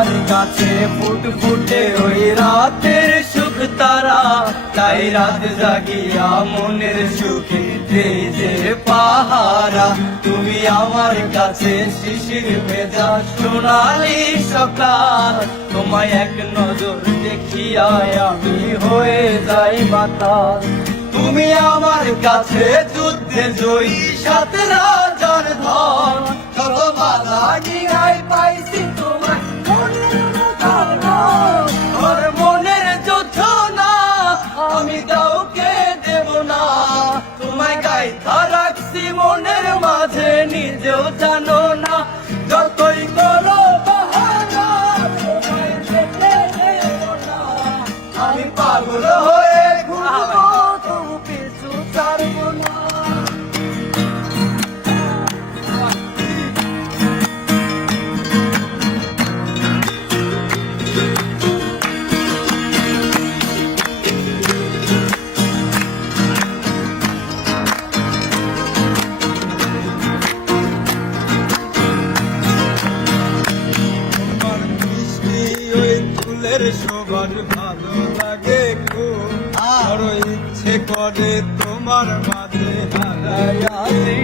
আমার কাছে ফুটফুটে ওই রাতের সুখ তারা, তাই রাত জাগিয়া মনের সুখে দেই যে পাহারা। তুমি আমার কাছে শিশির ভেজা সোনালি সকাল, তোমায় এক নজর দেখিয়া আমি হয়ে যাই মাতাল। তুমি আমার কাছে যুদ্ধে জয়ী সাত রাজার ধন, কত বাধা গিরাই পাইছি তোমার মনের যুদ্ধ না, আমি কাউকে দেব না। তোমায় গাইথা রাখছি মনের মাঝে, নিজেও জানো না। যতই করো বাহানা, তোমায় যেতে দেব না। আমি পাগল হয়ে ঘুরবো, তবু পিছু ছাড়বো না। সবার ভালো লাগে খুব, বড় ইচ্ছে করে তোমার মাঝে হারাই।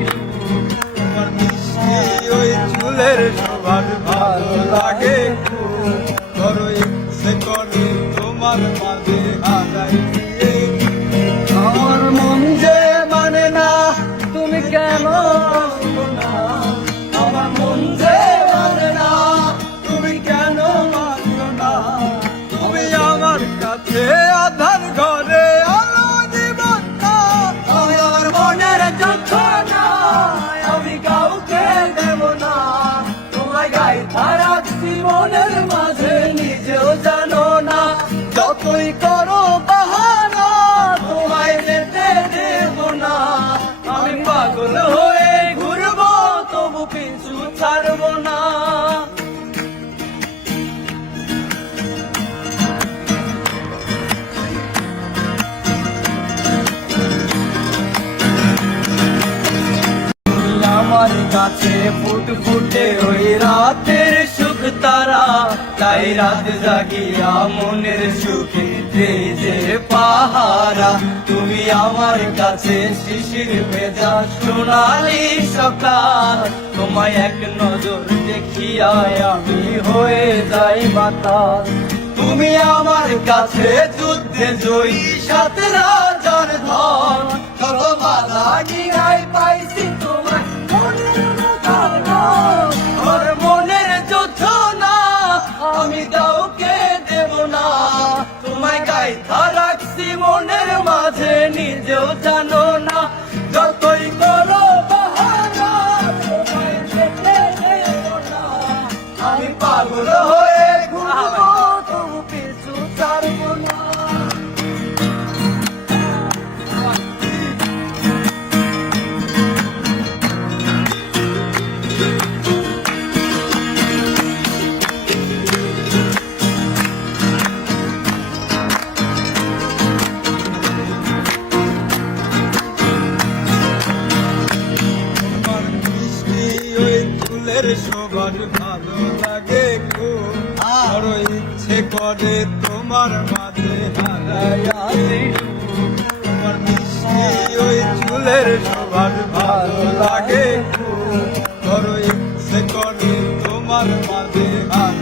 তোমার মিষ্টি ওই চুলের সবার ভালো লাগে খুব, বড় ইচ্ছে করে তোমার মাঝে হারাই। আমার মন যে মানে না, তুমি কেন না? আমার মন যে মানে না, তুমি কেন মানো না? তুমি আমার কাছে আধার ঘরে আলো জীবন না, আমার মনের যুদ্ধ না, আমি কাউকে দেব না। তোমায় গাইথা রাখছি মনের মাঝে, নিজেও জানো না। যতই করো বাহানা, তোমায় যেতে দেব না। আমি পাগল হয়ে ঘুরবো, তবু পিছু ছাড়বো না। আমার কাছে ফুটফুটে ওই রাতের সুখ তারা, তাই রাত জাগিয়া মনের সুখে দেই যে পাহারা। তুমি আমার কাছে শিশির ভেজা সোনালি সকাল, তোমায় এক নজর দেখিয়া আমি হয়ে যাই মাতাল। তুমি আমার কাছে যুদ্ধে জয়ী সাত রাজার ধন, কত বাধা গিরাই পাইছি তোমার মনের যুদ্ধ না, আমি কাউকে দেব না। তোমায় গাইথা রাখছি মনের মাঝে, নিজেও জানো না। যতই করো বাহানা, তোমায় যেতে দেব না। আমি পাগল হয়ে ঘুরবো, তবু পিছু ছাড়বো না। সবার ভালো লাগে খুব, বড় ইচ্ছে করে তোমার মাঝে হারাই। তোমার মিষ্টি ওই চুলের সবার ভালো লাগে খুব, বড় ইচ্ছে করে তোমার মাঝে হারাই।